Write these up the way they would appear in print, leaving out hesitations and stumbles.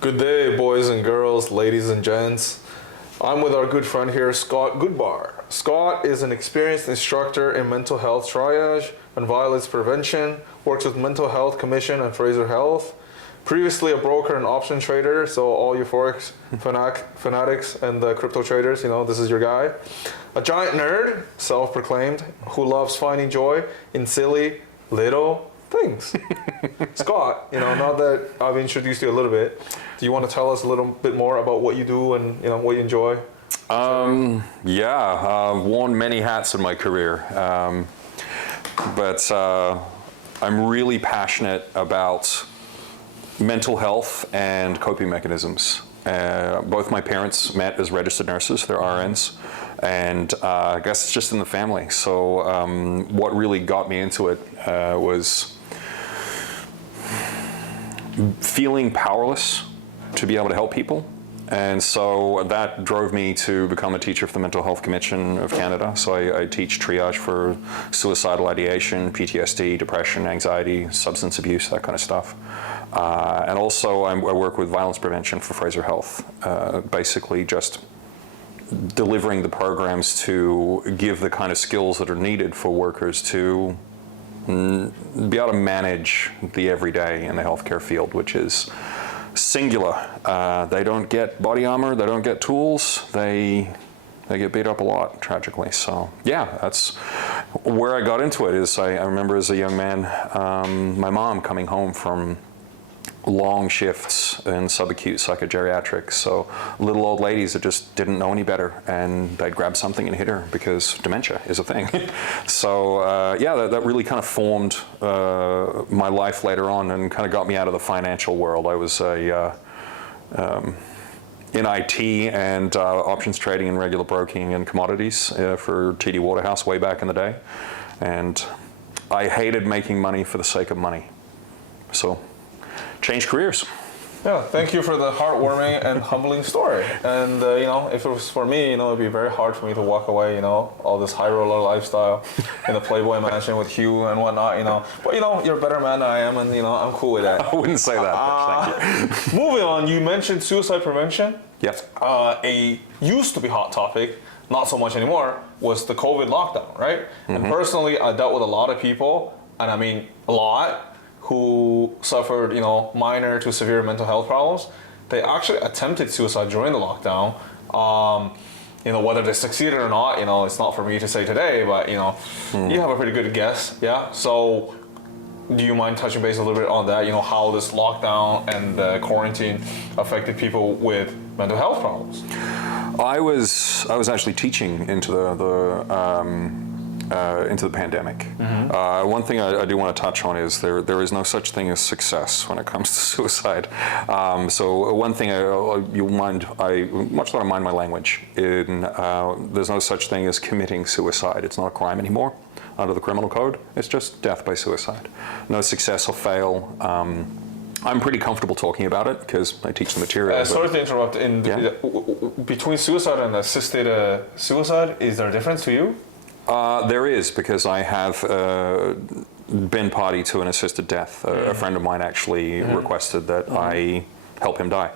Good day, boys and girls, ladies and gents. I'm with our good friend here, Scott Goodbar. Scott is an experienced instructor in mental health triage and violence prevention, works with Mental Health Commission and Fraser Health. Previously a broker and option trader, so all you Forex fanatics and the crypto traders, this is your guy. A giant nerd, self-proclaimed, who loves finding joy in silly little things. Scott, now that I've introduced you a little bit, do you want to tell us a little bit more about what you do and what you enjoy? I've worn many hats in my career, but I'm really passionate about mental health and coping mechanisms. Both my parents met as registered nurses, they're RNs, and I guess it's just in the family. So what really got me into it was feeling powerless to be able to help people. And so that drove me to become a teacher for the Mental Health Commission of Canada. So I teach triage for suicidal ideation, PTSD, depression, anxiety, substance abuse, that kind of stuff. And also I work with violence prevention for Fraser Health, basically just delivering the programs to give the kind of skills that are needed for workers to be able to manage the everyday in the healthcare field, which is singular. They don't get body armor, they don't get tools, they get beat up a lot, tragically. So yeah, that's where I got into it. Is I remember as a young man, my mom coming home from long shifts in subacute psychogeriatrics, so little old ladies that just didn't know any better, and they'd grab something and hit her because dementia is a thing. So that really kind of formed my life later on and kind of got me out of the financial world. I was in IT and options trading and regular broking and commodities for TD Waterhouse way back in the day, and I hated making money for the sake of money. So change careers. Yeah, thank you for the heartwarming and humbling story. And if it was for me, it'd be very hard for me to walk away, all this high roller lifestyle in the Playboy mansion with Hugh and whatnot, But you're a better man than I am, and I'm cool with that. I wouldn't say that, but thank you. Moving on, you mentioned suicide prevention. Yes. A used to be hot topic, not so much anymore, was the COVID lockdown, right? Mm-hmm. And personally, I dealt with a lot of people, and I mean a lot, who suffered, minor to severe mental health problems. They actually attempted suicide during the lockdown. Whether they succeeded or not, it's not for me to say today, but you have a pretty good guess, yeah? So do you mind touching base a little bit on that, how this lockdown and the quarantine affected people with mental health problems? I was actually teaching into the pandemic. Mm-hmm. One thing I do want to touch on is there is no such thing as success when it comes to suicide. So one thing much that I mind my language. There's no such thing as committing suicide. It's not a crime anymore under the criminal code. It's just death by suicide. No success or fail. I'm pretty comfortable talking about it because I teach the material. Sorry to interrupt. Between suicide and assisted suicide, is there a difference to you? There is, because I have been party to an assisted death. A friend of mine actually requested that I help him die,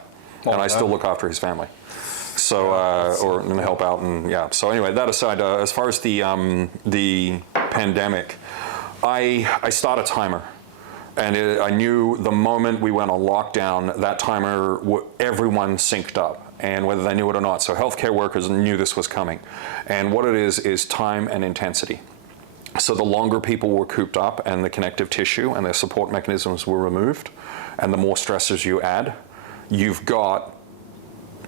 and I still look after his family. So, or help out, and yeah. So anyway, that aside, as far as the pandemic, I start a timer. And I knew the moment we went on lockdown, that timer, everyone synced up, and whether they knew it or not. So healthcare workers knew this was coming. And what it is time and intensity. So the longer people were cooped up and the connective tissue and their support mechanisms were removed, and the more stressors you add, you've got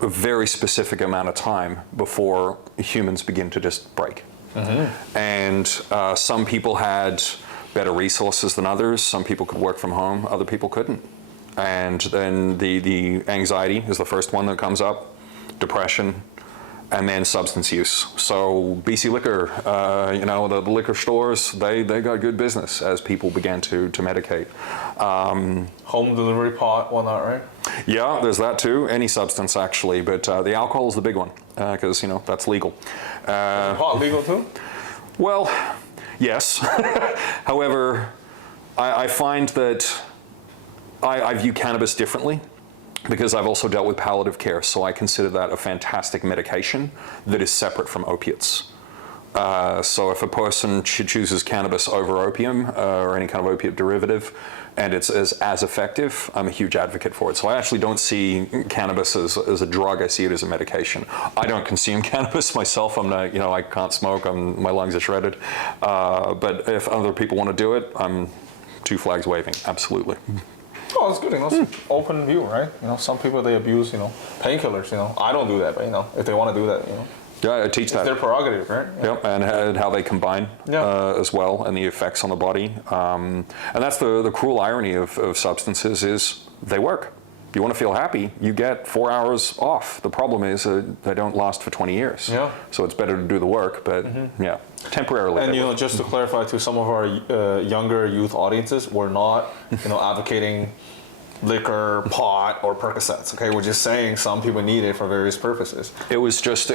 a very specific amount of time before humans begin to just break. Mm-hmm. And some people had better resources than others. Some people could work from home, other people couldn't. And then the anxiety is the first one that comes up, depression, and then substance use. So BC Liquor, the liquor stores, they got good business as people began to medicate. Home delivery pot, whatnot, right? Yeah, there's that too. Any substance actually, but the alcohol is the big one because that's legal. Pot legal too? Well, yes. However, I find that I view cannabis differently. because I've also dealt with palliative care, so I consider that a fantastic medication that is separate from opiates. So if a person chooses cannabis over opium or any kind of opiate derivative, and it's as effective, I'm a huge advocate for it. So I actually don't see cannabis as a drug. I see it as a medication. I don't consume cannabis myself. I'm not, I can't smoke. My lungs are shredded. But if other people want to do it, I'm two flags waving. Absolutely. Oh, it's good. It's open view, right? Some people, they abuse, painkillers. I don't do that, but if they want to do that, Yeah, I teach that. It's their prerogative, right? Yep, and how they combine as well, and the effects on the body. And that's the cruel irony of substances is they work. You want to feel happy, you get 4 hours off. The problem is they don't last for 20 years. Yeah. So it's better to do the work, but yeah, temporarily. And just to clarify to some of our younger youth audiences, we're not advocating liquor, pot, or Percocets. Okay, we're just saying some people need it for various purposes. It was just,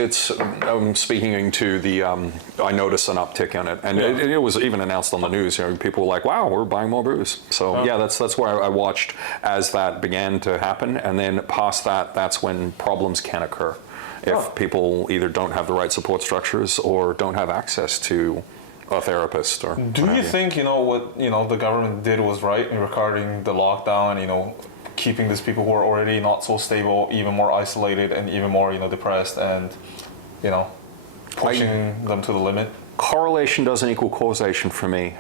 speaking to the, I noticed an uptick in it, and it was even announced on the news. People were like, "Wow, we're buying more booze." So yeah, that's where I watched as that began to happen, and then past that, that's when problems can occur if people either don't have the right support structures or don't have access to a therapist. Or do you think what the government did was right in regarding the lockdown, keeping these people who are already not so stable even more isolated and even more depressed, and pushing them to the limit? Correlation doesn't equal causation for me.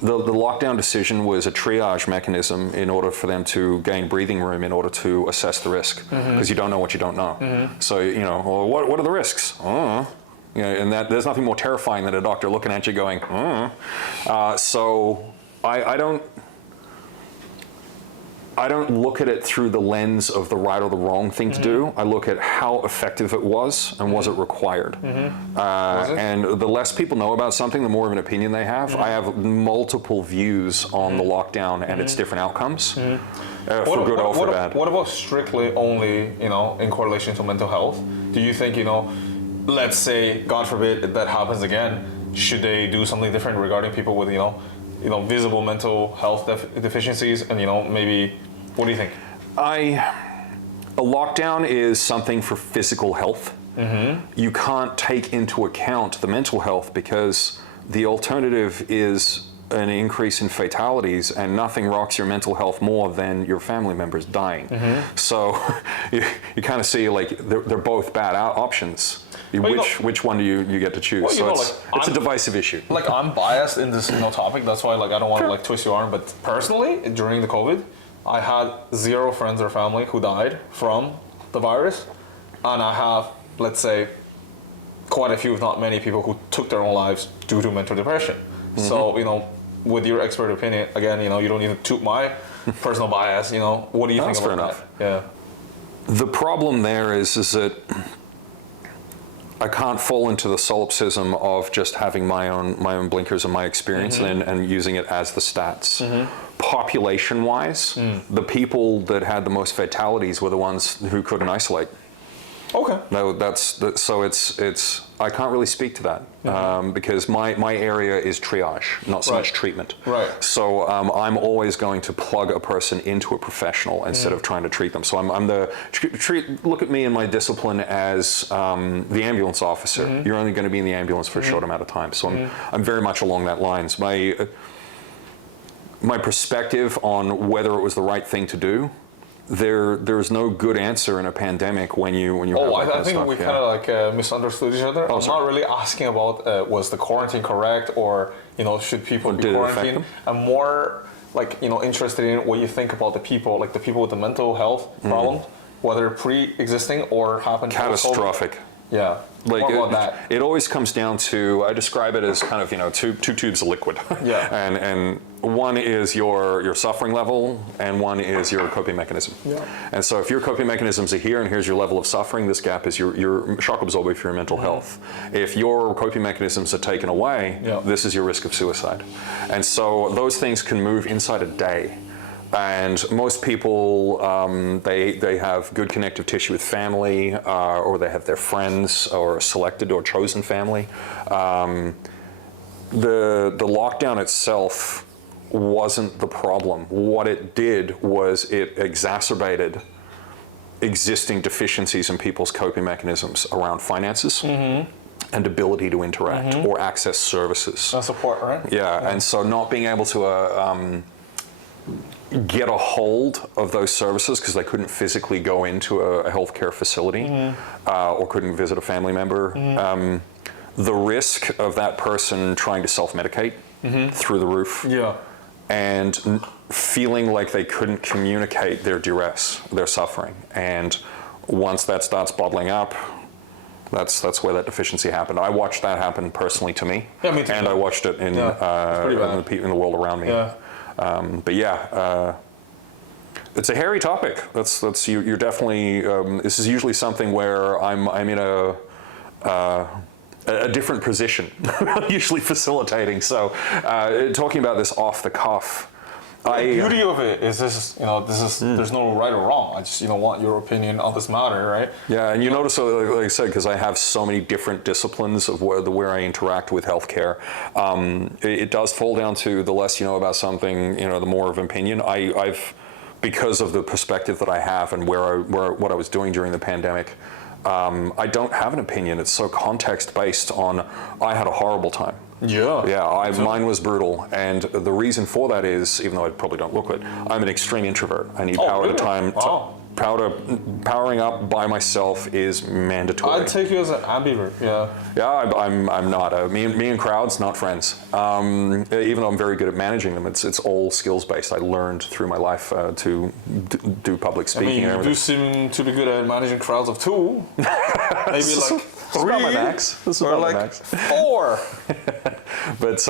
The lockdown decision was a triage mechanism in order for them to gain breathing room in order to assess the risk, because you don't know what you don't know. So well, what are the risks? And that there's nothing more terrifying than a doctor looking at you going, so I don't look at it through the lens of the right or the wrong thing to do. I look at how effective it was and was it required. And the less people know about something, the more of an opinion they have. I have multiple views on the lockdown and its different outcomes, for good or for bad. What about strictly only, in correlation to mental health? Do you think, let's say, God forbid, that happens again, should they do something different regarding people with, visible mental health deficiencies, and maybe, what do you think? A lockdown is something for physical health. You can't take into account the mental health, because the alternative is an increase in fatalities, and nothing rocks your mental health more than your family members dying. So you kind of see like they're both bad options. Which one do you get to choose? Well, so it's a divisive issue. Like, I'm biased in this topic. That's why I don't want to twist your arm. But personally, during the COVID, I had 0 friends or family who died from the virus, and I have, let's say, quite a few, if not many, people who took their own lives due to mental depression. So with your expert opinion, again, you don't need to toot my personal bias. What do you think about that? Yeah. The problem there is that I can't fall into the solipsism of just having my own blinkers and my experience and using it as the stats. Population-wise, the people that had the most fatalities were the ones who couldn't isolate. Okay. So it's I can't really speak to that because my area is triage, not so much treatment. Right. So I'm always going to plug a person into a professional instead of trying to treat them. So I'm look at me in my discipline as the ambulance officer. You're only going to be in the ambulance for a short amount of time. So I'm very much along that lines. My perspective on whether it was the right thing to do. There's no good answer in a pandemic when you have that kind I of think stuff. we kind of misunderstood each other. I'm not really asking about was the quarantine correct, or should people be quarantined. I'm more interested in what you think about the people, like the people with the mental health problems, whether pre-existing or happened. Catastrophic. Yeah. Like what about that? It always comes down to, I describe it as kind of two tubes of liquid. Yeah. And one is your suffering level, and one is your coping mechanism. Yeah. And so if your coping mechanisms are here, and here's your level of suffering, this gap is your shock absorber for your mental health. If your coping mechanisms are taken away, this is your risk of suicide. And so those things can move inside a day. And most people, they have good connective tissue with family, or they have their friends, or selected or chosen family. The lockdown itself wasn't the problem. What it did was it exacerbated existing deficiencies in people's coping mechanisms around finances and ability to interact or access services. And support, right? Yeah, and so not being able to get a hold of those services because they couldn't physically go into a healthcare facility or couldn't visit a family member. The risk of that person trying to self-medicate through the roof. Yeah. And feeling like they couldn't communicate their duress, their suffering. And once that starts bottling up, that's where that deficiency happened. I watched that happen personally to me. Yeah, me too. And I watched it in, in the world around me. Yeah. But yeah, it's a hairy topic. You're definitely. This is usually something where I'm in a different position, usually facilitating. So talking about this off the cuff. The beauty of it is there's no right or wrong. I just want your opinion on this matter, right? Yeah, and you notice, like I said, because I have so many different disciplines of where I interact with healthcare, it does fall down to the less you know about something, the more of an opinion. I've because of the perspective that I have and what I was doing during the pandemic. I don't have an opinion. It's so context based on I had a horrible time. Yeah, mine was brutal, and the reason for that is, even though I probably don't look it, I'm an extreme introvert. I need power to time. Powering up by myself is mandatory. I'd take you as an ambivert. Yeah. Yeah, I'm not. Me and crowds, not friends. Even though I'm very good at managing them, it's all skills based. I learned through my life to do public speaking. I mean, you do seem to be good at managing crowds of 2. Maybe like 3. This is or my like max. 4. But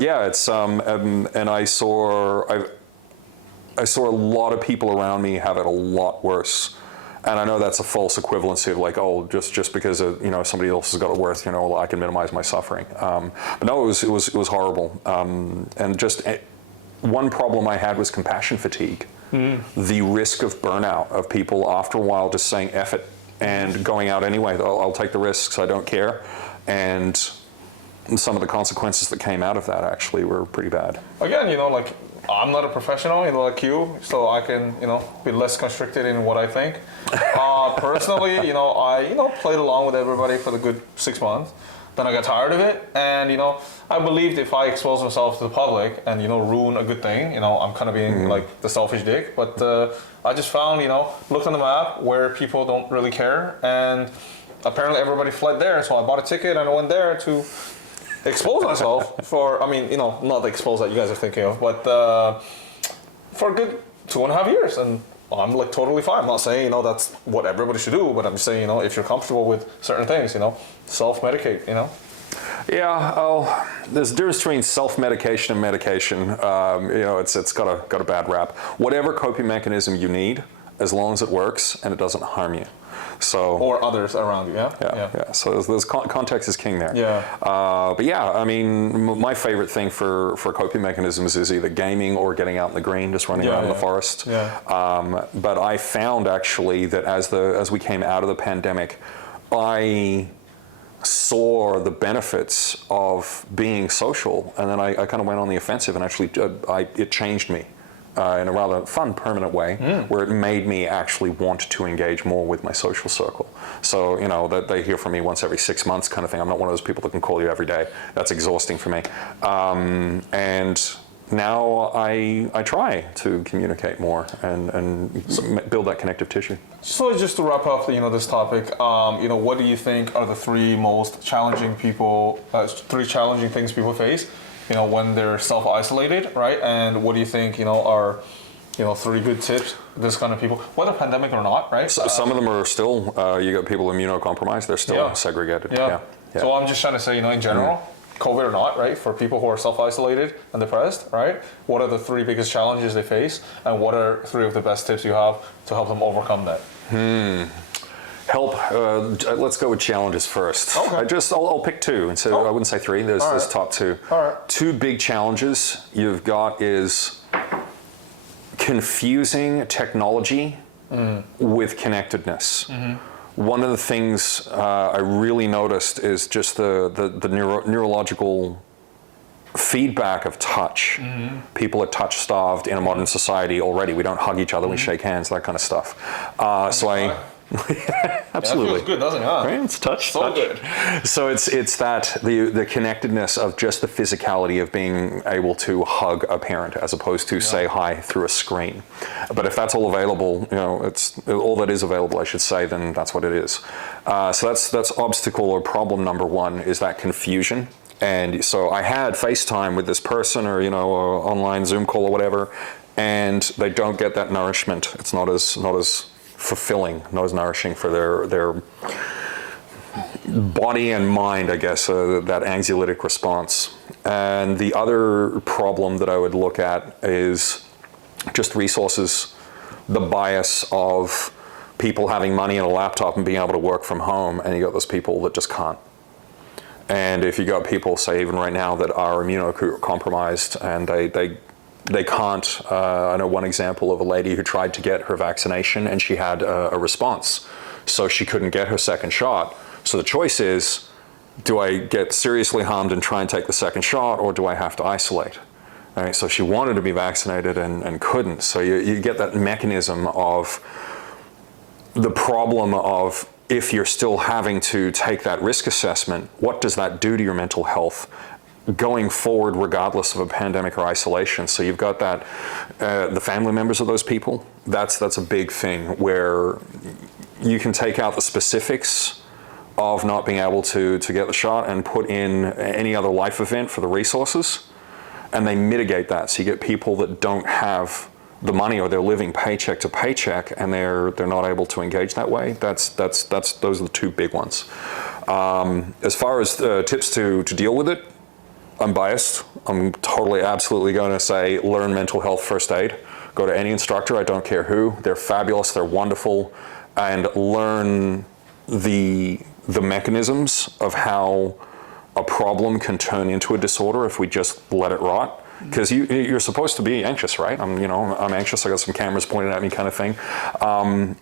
yeah, it's and I saw a lot of people around me have it a lot worse, and I know that's a false equivalency of like, oh, just because somebody else has got it worse, I can minimize my suffering. But no, it was horrible, and just one problem I had was compassion fatigue, the risk of burnout of people after a while just saying F it and going out anyway. I'll take the risks. I don't care, and some of the consequences that came out of that actually were pretty bad. Again, like I'm not a professional, like you, so I can, be less constricted in what I think. Personally, I, played along with everybody for the good 6 months. Then I got tired of it, and I believed if I expose myself to the public and ruin a good thing, I'm kind of being like the selfish dick. But I just found, looked on the map where people don't really care, and apparently everybody fled there. So I bought a ticket and I went there to expose myself for, not the expose that you guys are thinking of, but for a good 2.5 years, and I'm like totally fine. I'm not saying that's what everybody should do, but I'm just saying if you're comfortable with certain things, self-medicate. Yeah, there's a difference between self-medication and medication. It's got a bad rap. Whatever coping mechanism you need, as long as it works and it doesn't harm you. So, or others around you, yeah. So there's context is king there. Yeah. But yeah, my favorite thing for coping mechanisms is either gaming or getting out in the green, just running around in the forest. Yeah. But I found actually that as we came out of the pandemic, I saw the benefits of being social, and then I kind of went on the offensive, and actually it changed me. In a rather fun, permanent way, where it made me actually want to engage more with my social circle. So, that they hear from me once every 6 months kind of thing. I'm not one of those people that can call you every day. That's exhausting for me. And now I try to communicate more and build that connective tissue. So just to wrap up, this topic, what do you think are the 3 most challenging three challenging things people face? When they're self-isolated, right? And what do you think, are, 3 good tips this kind of people, whether pandemic or not, right? So, some of them are still, you got people immunocompromised, they're still segregated. Yeah. So I'm just trying to say, in general, COVID or not, right? For people who are self-isolated and depressed, right? What are the 3 biggest challenges they face? And what are 3 of the best tips you have to help them overcome that? Let's go with challenges first. Okay. I'll pick 2, and so I wouldn't say 3. There's top 2. All right. 2 big challenges you've got is confusing technology with connectedness. One of the things I really noticed is just the neurological feedback of touch. People are touch starved in a modern society already. We don't hug each other, we shake hands, that kind of stuff. So I, absolutely. That feels good, doesn't it? Huh? Right? It's touch. So touch. good. So it's that the connectedness of just the physicality of being able to hug a parent as opposed to say hi through a screen. But if that's all available, it's all that is available, I should say, then that's what it is. So that's obstacle or problem number one, is that confusion. And so I had FaceTime with this person, or or online Zoom call or whatever, and they don't get that nourishment. It's not as fulfilling, not as nourishing for their body and mind, I guess, that anxiolytic response. And the other problem that I would look at is just resources, the bias of people having money and a laptop and being able to work from home, and you got those people that just can't. And if you got people, say even right now, that are immunocompromised and they can't, I know one example of a lady who tried to get her vaccination and she had a response, so she couldn't get her second shot. So the choice is, do I get seriously harmed and try and take the second shot, or do I have to isolate? All right, so she wanted to be vaccinated and couldn't. So you get that mechanism of the problem of, if you're still having to take that risk assessment, what does that do to your mental health going forward, regardless of a pandemic or isolation? So you've got that, the family members of those people, that's a big thing, where you can take out the specifics of not being able to get the shot and put in any other life event for the resources, and they mitigate that. So you get people that don't have the money, or they're living paycheck to paycheck, and they're not able to engage that way. Those are the two big ones. As far as tips to deal with it, I'm biased. I'm totally, absolutely going to say, learn mental health first aid. Go to any instructor, I don't care who. They're fabulous, they're wonderful, and learn the mechanisms of how a problem can turn into a disorder if we just let it rot. Because you're supposed to be anxious, right? I'm anxious. I got some cameras pointed at me, kind of thing.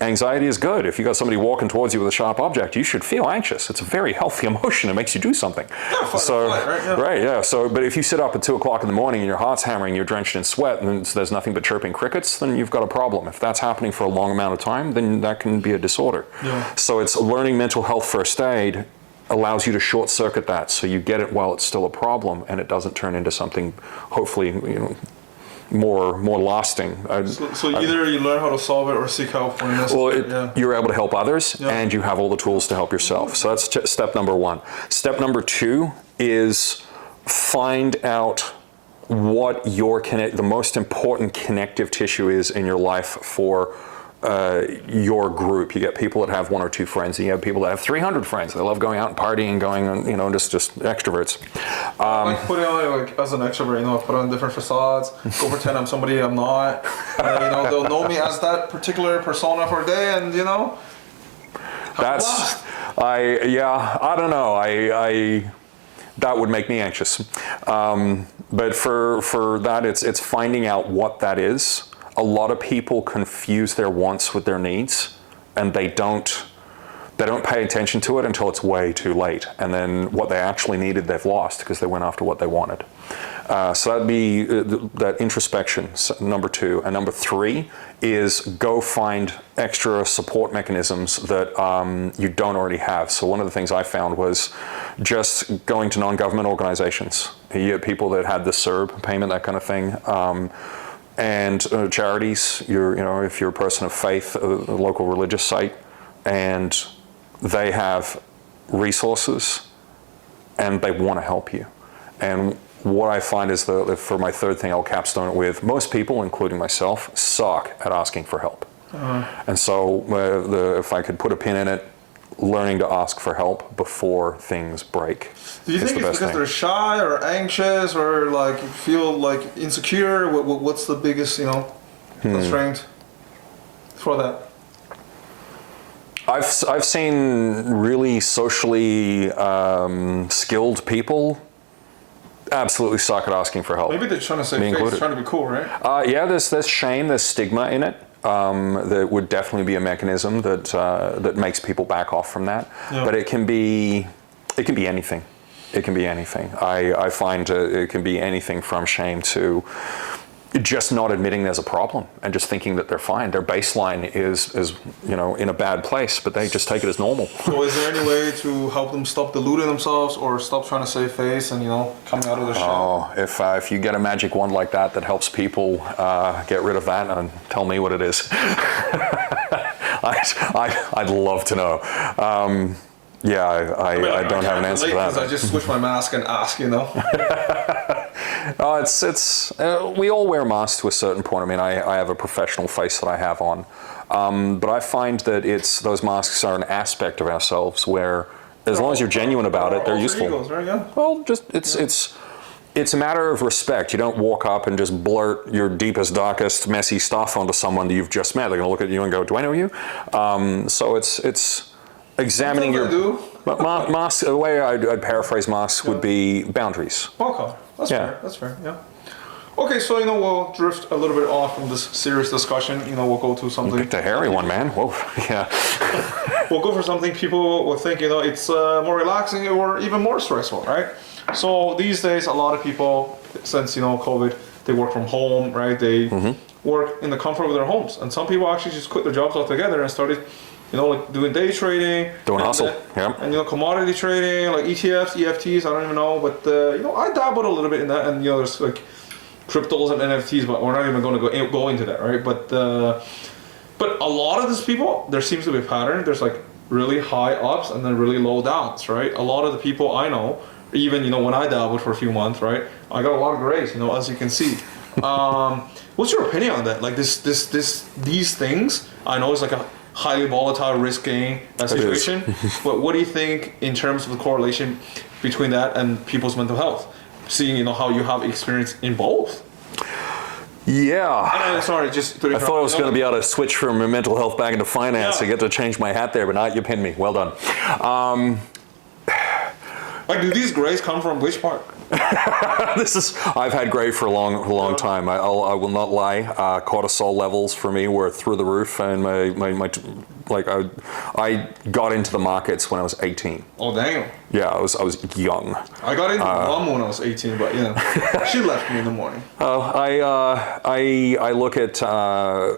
Anxiety is good. If you got somebody walking towards you with a sharp object, you should feel anxious. It's a very healthy emotion. It makes you do something. Yeah, flight, right? Yeah. Right, yeah. So, but if you sit up at 2 o'clock in the morning and your heart's hammering, you're drenched in sweat, and there's nothing but chirping crickets, then you've got a problem. If that's happening for a long amount of time, then that can be a disorder. Yeah. So it's learning mental health first aid allows you to short circuit that, so you get it while it's still a problem, and it doesn't turn into something, hopefully, more lasting. So either you learn how to solve it or seek help when necessary. Well, you're able to help others, and you have all the tools to help yourself. So that's step number one. Step number two is find out what the most important connective tissue is in your life for your group. You get people that have 1 or 2 friends, and you have people that have 300 friends. They love going out and partying, going on, just extroverts. Like putting on, like, as an extrovert, put on different facades, go pretend I'm somebody I'm not. And, they'll know me as that particular persona for a day, and that's, I don't know. That would make me anxious. But for that, it's finding out what that is. A lot of people confuse their wants with their needs, and they don't pay attention to it until it's way too late. And then what they actually needed, they've lost because they went after what they wanted. So that'd be that introspection, number 2. And number 3 is go find extra support mechanisms that you don't already have. So one of the things I found was just going to non-government organizations. You get people that had the CERB payment, that kind of thing. And charities, if you're a person of faith, a local religious site, and they have resources and they want to help you. And what I find is, for my third thing, I'll capstone it with, most people, including myself, suck at asking for help. And so if I could put a pin in it, learning to ask for help before things break. Do you think it's because they're shy or anxious or feel insecure? What's the biggest constraint for that? I've seen really socially skilled people absolutely suck at asking for help. Maybe they're trying to save face, trying to be cool, right? Yeah, there's shame, there's stigma in it. That would definitely be a mechanism that makes people back off from that. Yeah. But it can be anything. It can be anything. I find it can be anything from shame to just not admitting there's a problem and just thinking that they're fine. Their baseline is in a bad place, but they just take it as normal. So is there any way to help them stop deluding themselves or stop trying to save face and coming out of the shell? Oh, if you get a magic wand like that helps people get rid of that, and tell me what it is. I'd love to know. I don't have an answer for that. I just switch my mask and ask, We all wear masks to a certain point. I mean, I have a professional face that I have on, but I find that those masks are an aspect of ourselves where, as long as you're genuine about it, they're useful. Egos, right? Yeah. Well, it's a matter of respect. You don't walk up and just blurt your deepest, darkest, messy stuff onto someone that you've just met. They're going to look at you and go, "Do I know you?" So it's examining your mask. The way I'd paraphrase masks would be boundaries. Okay, that's fair. That's fair. Yeah. Okay, so we'll drift a little bit off from this serious discussion. We'll go to something. Picked a hairy one, man. Whoa, yeah. We'll go for something people will think it's more relaxing or even more stressful, right? So these days, a lot of people, since COVID, they work from home, right? They work in the comfort of their homes, and some people actually just quit their jobs altogether and started like doing day trading, doing hustle, yeah, and commodity trading, like ETFs, EFTs. I don't even know, but I dabbled a little bit in that, and there's like cryptos and NFTs, but we're not even going to go into that, right? But a lot of these people, there seems to be a pattern. There's like really high ups and then really low downs, right? A lot of the people I know, even when I dabbled for a few months, right, I got a lot of grays, as you can see. What's your opinion on that? Like these things? I know it's like a highly volatile risk gain situation, but what do you think in terms of the correlation between that and people's mental health? Seeing how you have experience in both. Yeah. Sorry, I thought I was going to be able to switch from mental health back into finance. I get to change my hat there, but not you pinned me. Well done. Do these grays come from which part? I've had gray for a long time. I will not lie. Cortisol levels for me were through the roof, and I got into the markets when I was 18. Oh damn. Yeah, I was young. I got into mom when I was 18, but she left me in the morning. I look at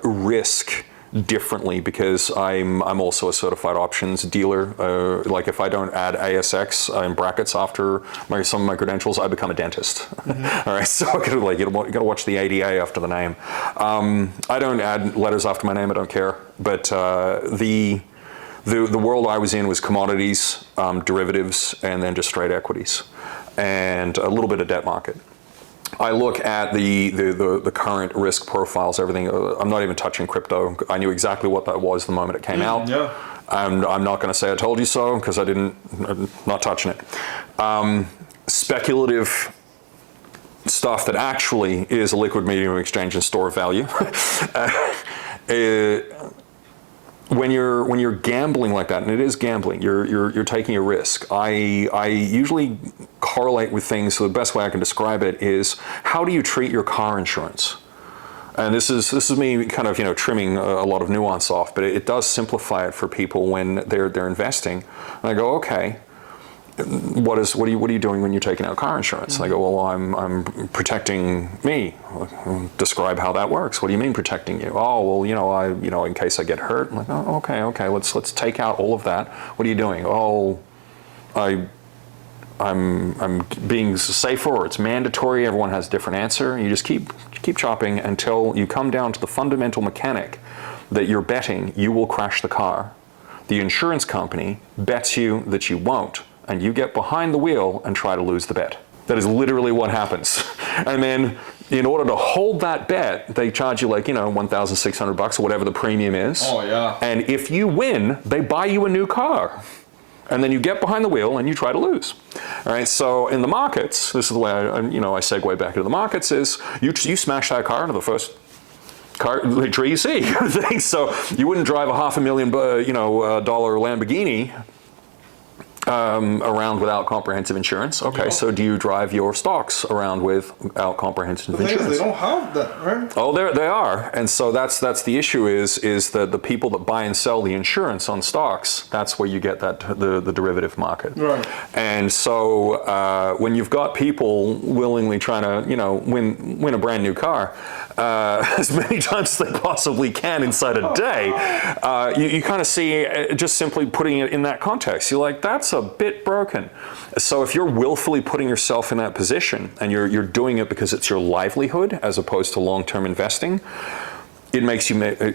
risk differently because I'm also a certified options dealer. Like if I don't add ASX in brackets after some of my credentials, I become a dentist. All right, so you got to watch the ADA after the name. I don't add letters after my name. I don't care. But the world I was in was commodities, derivatives, and then just straight equities, and a little bit of debt market. I look at the current risk profiles, everything. I'm not even touching crypto. I knew exactly what that was the moment it came out. Yeah. I'm not going to say I told you so because I'm not touching it. Speculative stuff that actually is a liquid medium of exchange and store of value. When you're gambling like that, and it is gambling, you're taking a risk. I usually correlate with things. So the best way I can describe it is, how do you treat your car insurance? And this is me kind of trimming a lot of nuance off, but it does simplify it for people when they're investing. And I go, okay, what are you doing when you're taking out car insurance? And I go, well, I'm protecting me. Describe how that works. What do you mean protecting you? Oh, well, in case I get hurt. I'm like, oh, okay, let's take out all of that. What are you doing? Oh, I'm being safer, or it's mandatory. Everyone has a different answer. You just keep chopping until you come down to the fundamental mechanic that you're betting you will crash the car. The insurance company bets you that you won't, and you get behind the wheel and try to lose the bet. That is literally what happens. And then in order to hold that bet, they charge you $1,600 or whatever the premium is. Oh yeah. And if you win, they buy you a new car. And then you get behind the wheel and you try to lose. All right, so in the markets, this is the way I segue back into the markets, is you smash that car into the first tree you see. So you wouldn't drive a $500,000 dollar Lamborghini Around without comprehensive insurance. Okay, so do you drive your stocks around without comprehensive The thing insurance? is, they don't have that, right? Oh, they are, and so that's the issue is that the people that buy and sell the insurance on stocks, that's where you get that the derivative market. Right. And so when you've got people willingly trying to win a brand new car as many times as they possibly can inside a day, you kind of see just simply putting it in that context. You're like, that's a bit broken. So if you're willfully putting yourself in that position and you're doing it because it's your livelihood as opposed to long-term investing, it makes you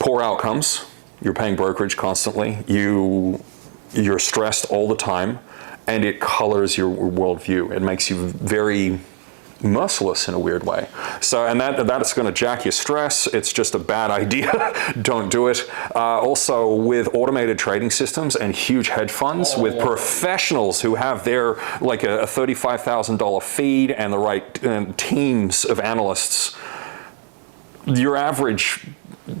poor outcomes. You're paying brokerage constantly. You're stressed all the time, and it colors your worldview. It makes you very merciless in a weird way. So, and that's going to jack your stress. It's just a bad idea. Don't do it. Also, with automated trading systems and huge hedge funds, with professionals who have their like a $35,000 feed and the right teams of analysts, your average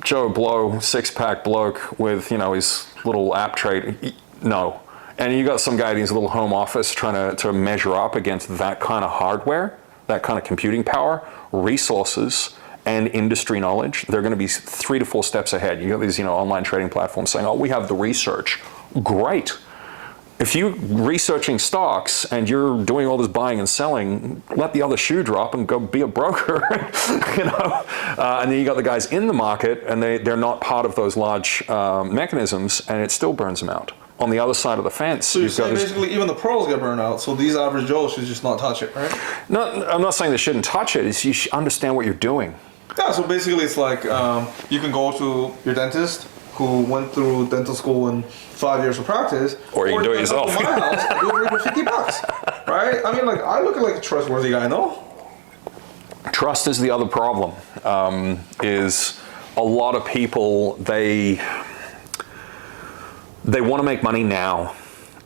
Joe Blow, six-pack bloke with his little app trade, no. And you got some guy in his little home office trying to measure up against that kind of hardware, that kind of computing power, resources, and industry knowledge. They're going to be 3 to 4 steps ahead. You got these online trading platforms saying, oh, we have the research. Great. If you're researching stocks and you're doing all this buying and selling, let the other shoe drop and go be a broker, and then you got the guys in the market and they're not part of those large mechanisms, and it still burns them out. On the other side of the fence, so you're saying basically even the pros get burned out, so these average Joes should just not touch it, right? No, I'm not saying they shouldn't touch it. It's you should understand what you're doing. Yeah, so basically it's like you can go to your dentist who went through dental school and 5 years of practice, or you can do it yourself. To my house and do it for $50, right? I mean, like, I look like a trustworthy guy, no? Trust is the other problem. Is a lot of people they want to make money now,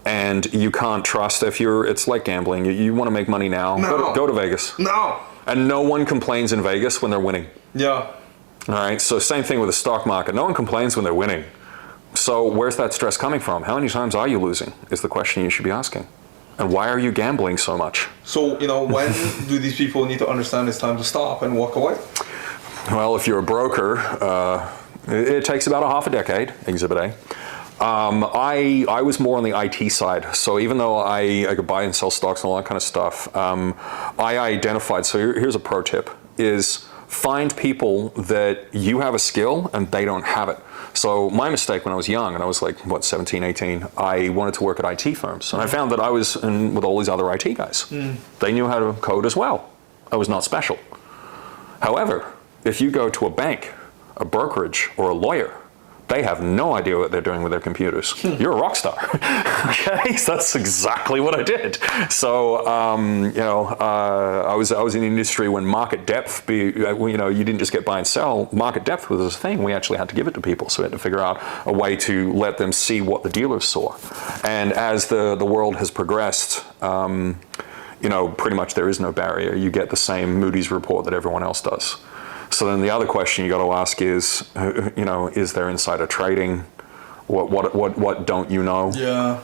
and you can't trust it's like gambling. You want to make money now. No. Go to Vegas. No. And no one complains in Vegas when they're winning. Yeah. All right, so same thing with the stock market. No one complains when they're winning. So where's that stress coming from? How many times are you losing is the question you should be asking. And why are you gambling so much? So, when do these people need to understand it's time to stop and walk away? Well, if you're a broker, it takes about a half a decade, Exhibit A. I was more on the IT side, so even though I could buy and sell stocks and all that kind of stuff, I identified, so here's a pro tip, is find people that you have a skill and they don't have it. So my mistake when I was young, and I was like, 17, 18, I wanted to work at IT firms, and I found that I was in with all these other IT guys. They knew how to code as well. I was not special. However, if you go to a bank, a brokerage, or a lawyer, they have no idea what they're doing with their computers. You're a rock star. Okay, so that's exactly what I did. So, I was in the industry when market depth, you didn't just get buy and sell. Market depth was a thing. We actually had to give it to people, so we had to figure out a way to let them see what the dealers saw. And as the world has progressed, pretty much there is no barrier. You get the same Moody's report that everyone else does. So then the other question you got to ask is, is there insider trading? What don't you know? Yeah.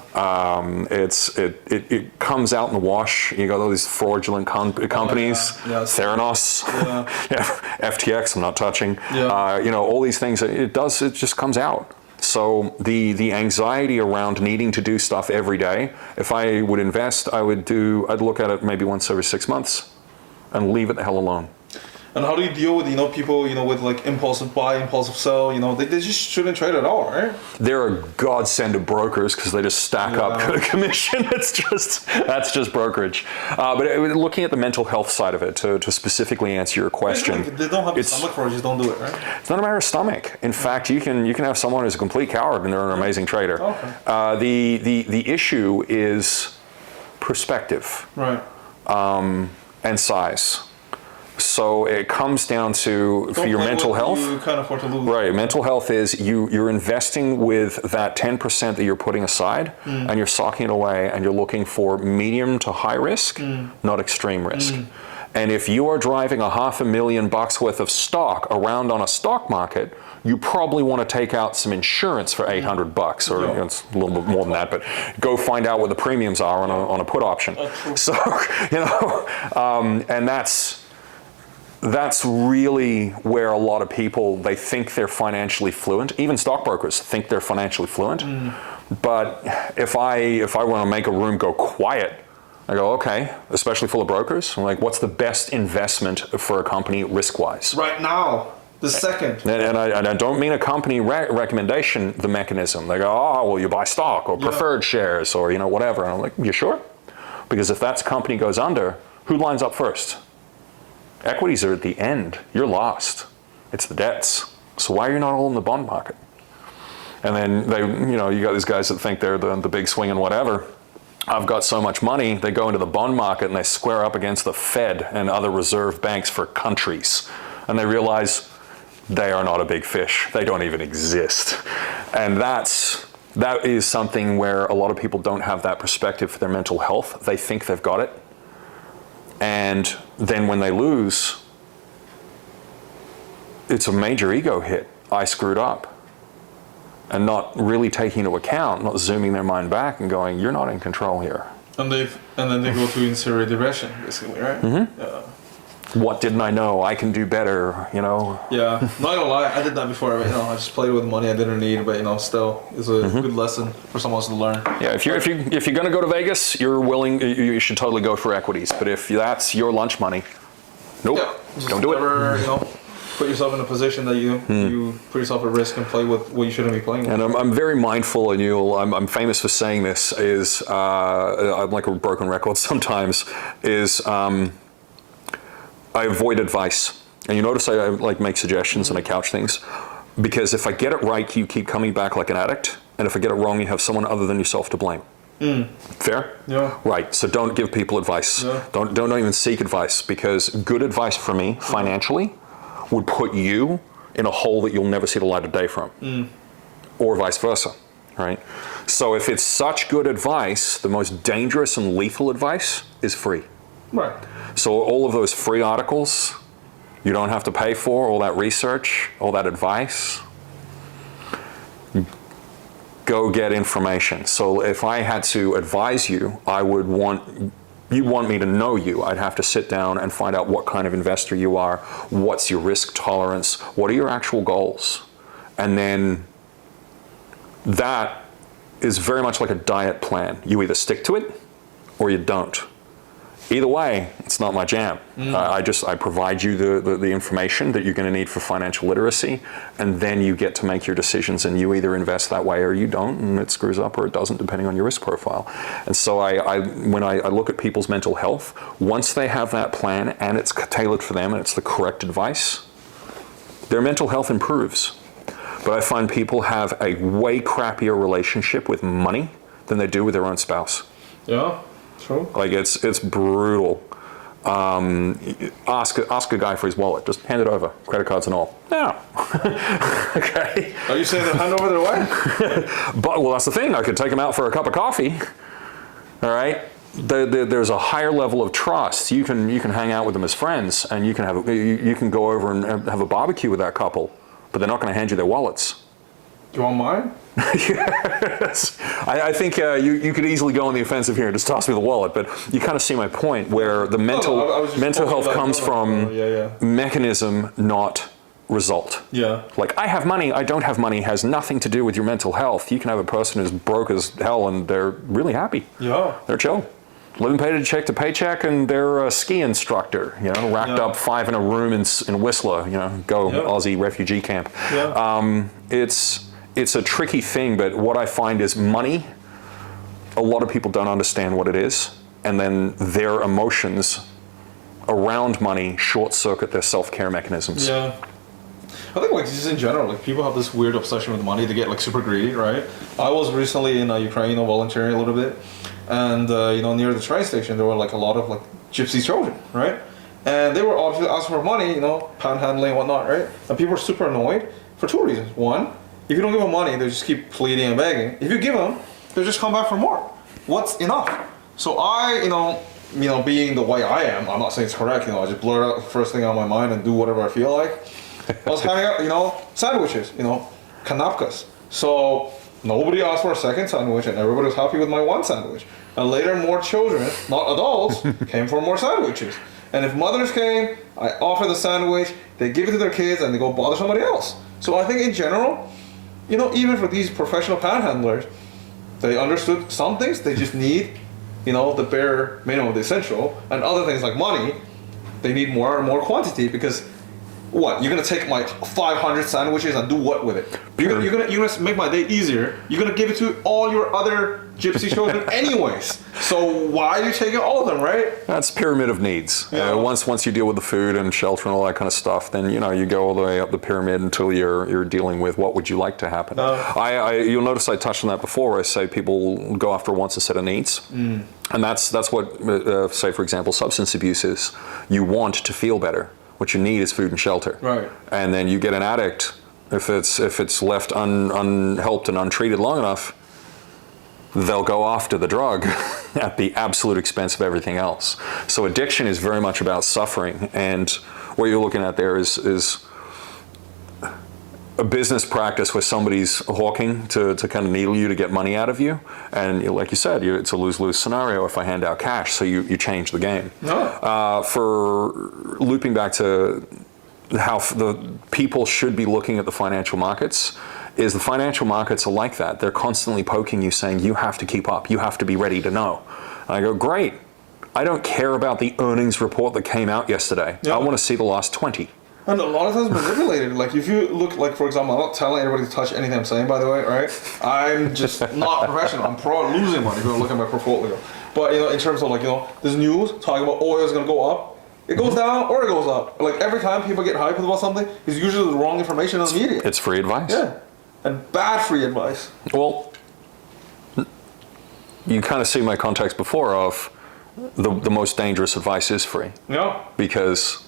It comes out in the wash. You got all these fraudulent companies, Yeah. Theranos, FTX. I'm not touching. Yeah. All these things. It just comes out. So the anxiety around needing to do stuff every day. If I would invest, I'd look at it maybe once every 6 months, and leave it the hell alone. And how do you deal with people with like impulsive buy, impulsive sell? They just shouldn't trade at all, right? They're a godsend of brokers because they just stack up commission. That's just brokerage. But looking at the mental health side of it, to specifically answer your question, they don't have the stomach for it, just don't do it, right? It's not a matter of stomach. In fact, you can have someone who's a complete coward and they're an amazing trader. Okay. The issue is perspective, Right. and size. So it comes down to for your mental health. You can't afford to lose. Right. Mental health is you're investing with that 10% that you're putting aside, and you're socking it away, and you're looking for medium to high risk, not extreme risk. And if you are driving $500,000 worth of stock around on a stock market, you probably want to take out some insurance for $800, or it's a little bit more than that, but go find out what the premiums are on a put option. So, and that's really where a lot of people, they think they're financially fluent. Even stockbrokers think they're financially fluent. But if I want to make a room go quiet, I go, okay, especially full of brokers, I'm like, what's the best investment for a company risk-wise? Right now, the second. And I don't mean a company recommendation, the mechanism. They go, oh, well, you buy stock or preferred shares or, whatever. And I'm like, you sure? Because if that company goes under, who lines up first? Equities are at the end. You're lost. It's the debts. So why are you not all in the bond market? And then you got these guys that think they're the big swing and whatever. I've got so much money, they go into the bond market and they square up against the Fed and other reserve banks for countries. And they realize they are not a big fish. They don't even exist. And that is something where a lot of people don't have that perspective for their mental health. They think they've got it. And then when they lose, it's a major ego hit. I screwed up. And not really taking into account, not zooming their mind back and going, you're not in control here. And then they go to insert depression, basically, right? Mm-hmm. Yeah. What didn't I know? I can do better, Yeah, not gonna lie, I did that before. I just played with money I didn't need, but still, it's a good lesson for someone else to learn. Yeah, if you're gonna go to Vegas, you should totally go for equities. But if that's your lunch money, nope, don't do it. Put yourself in a position that you put yourself at risk and play with what you shouldn't be playing with. And I'm very mindful, and I'm famous for saying this, is I'm like a broken record sometimes, is I avoid advice. And you notice I make suggestions and I couch things, because if I get it right, you keep coming back like an addict, and if I get it wrong, you have someone other than yourself to blame. Fair? Yeah. Right. So don't give people advice. Yeah. Don't even seek advice, because good advice for me financially would put you in a hole that you'll never see the light of day from, or vice versa, right? So if it's such good advice, the most dangerous and lethal advice is free. Right. So all of those free articles you don't have to pay for, all that research, all that advice, go get information. So if I had to advise you, you want me to know you, I'd have to sit down and find out what kind of investor you are, what's your risk tolerance, what are your actual goals? And then that is very much like a diet plan. You either stick to it or you don't. Either way, it's not my jam. I provide you the information that you're going to need for financial literacy, and then you get to make your decisions, and you either invest that way or you don't, and it screws up or it doesn't, depending on your risk profile. And so when I look at people's mental health, once they have that plan and it's tailored for them and it's the correct advice, their mental health improves. But I find people have a way crappier relationship with money than they do with their own spouse. Yeah. True. Like it's brutal. Ask a guy for his wallet. Just hand it over. Credit cards and all. No. Okay. Are you saying they'll hand over their wallet? Well, that's the thing. I could take him out for a cup of coffee. All right. There's a higher level of trust. You can hang out with them as friends, and you can go over and have a barbecue with that couple, but they're not going to hand you their wallets. Do you want mine? Yes. I think you could easily go on the offensive here and just toss me the wallet, but you kind of see my point, where the mental health comes from mechanism, not result. Yeah. Like, I have money, I don't have money has nothing to do with your mental health. You can have a person who's broke as hell and they're really happy. Yeah. They're chill. Living paycheck to paycheck, and they're a ski instructor, racked up 5 in a room in Whistler, Aussie refugee camp. Yeah. It's a tricky thing, but what I find is money, a lot of people don't understand what it is, and then their emotions around money short-circuit their self-care mechanisms. Yeah. I think just in general, people have this weird obsession with money. They get super greedy, right? I was recently in Ukraine, volunteering a little bit, and near the train station there were a lot of gypsy children, right? And they were obviously asking for money, panhandling and whatnot, right? And people were super annoyed for 2 reasons. One, if you don't give them money, they just keep pleading and begging. If you give them, they'll just come back for more. What's enough? So I being the way I am, I'm not saying it's correct, I just blurt out the first thing on my mind and do whatever I feel like. I was handing out, sandwiches, kanapkas. So nobody asked for a second sandwich and everybody was happy with my one sandwich. And later more children, not adults, came for more sandwiches. And if mothers came, I offer the sandwich, they give it to their kids and they go bother somebody else. So I think in general, even for these professional panhandlers, they understood some things, they just need, the bare minimum, the essential, and other things like money, they need more and more quantity because what? You're gonna take my 500 sandwiches and do what with it? You're gonna make my day easier. You're gonna give it to all your other gypsy children anyways. So why are you taking all of them, right? That's pyramid of needs. Yeah. Once you deal with the food and shelter and all that kind of stuff, then you go all the way up the pyramid until you're dealing with what would you like to happen. You'll notice I touched on that before. I say people go after wants instead of needs, and that's what say for example substance abuse is. You want to feel better. What you need is food and shelter. Right. And then you get an addict, if it's left unhelped and untreated long enough, they'll go after the drug at the absolute expense of everything else. So addiction is very much about suffering, and what you're looking at there is a business practice where somebody's hawking to kind of needle you to get money out of you, and like you said, it's a lose-lose scenario if I hand out cash, so you change the game. No. For looping back to how the people should be looking at the financial markets, is the financial markets are like that. They're constantly poking you saying, you have to keep up, you have to be ready to know. And I go, great, I don't care about the earnings report that came out yesterday. Yeah. I want to see the last 20. And a lot of times manipulated. Like if you look, like for example, I'm not telling everybody to touch anything I'm saying, by the way, right? I'm just not professional. I'm pro losing money if you look at my portfolio. But in terms of this news talking about oil is gonna go up, it goes down or it goes up. Like every time people get hyped about something, it's usually the wrong information on the media. It's free advice. Yeah, and bad free advice. Well, you kind of see my context before of the most dangerous advice is free. Yeah. Because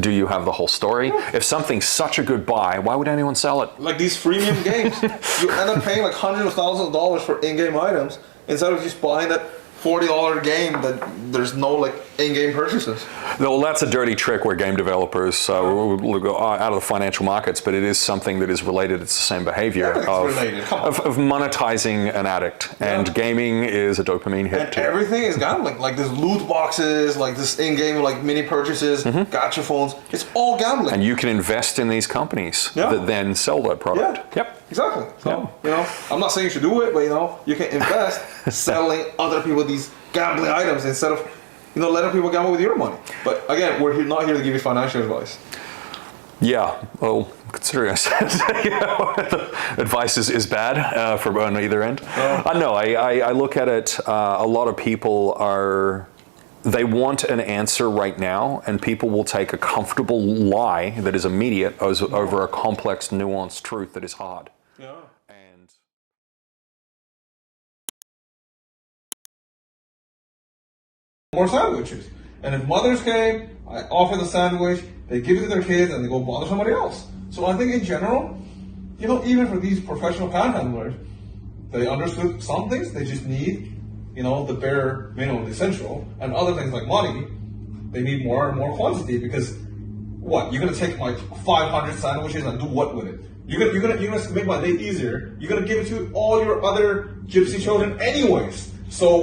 do you have the whole story? Yeah. If something's such a good buy, why would anyone sell it? Like these freemium games, you end up paying like hundreds of thousands of dollars for in-game items instead of just buying that $40 game that there's no in-game purchases. Well, that's a dirty trick where game developers will go out of the financial markets, but it is something that is related. It's the same behavior of monetizing an addict, and gaming is a dopamine hit and too. Everything is gambling. Like there's loot boxes, like this in-game mini purchases, gacha phones. It's all gambling. And you can invest in these companies that then sell that product. Yeah. Yep. Exactly. So, I'm not saying you should do it, but you can invest selling other people these gambling items instead of, letting people gamble with your money. But again, we're not here to give you financial advice. Yeah. Well, considering I said advice is bad on either end. No, I look at it. A lot of people they want an answer right now, and people will take a comfortable lie that is immediate over a complex, nuanced truth that is hard. Yeah. And more sandwiches. And if mothers came, I offer the sandwich, they give it to their kids, and they go bother somebody else. So I think in general, even for these professional panhandlers, they understood some things, they just need the bare minimum, the essential, and other things like money, they need more and more quantity because what? You're gonna take my 500 sandwiches and do what with it? You're gonna make my day easier. You're gonna give it to all your other gypsy children anyways. So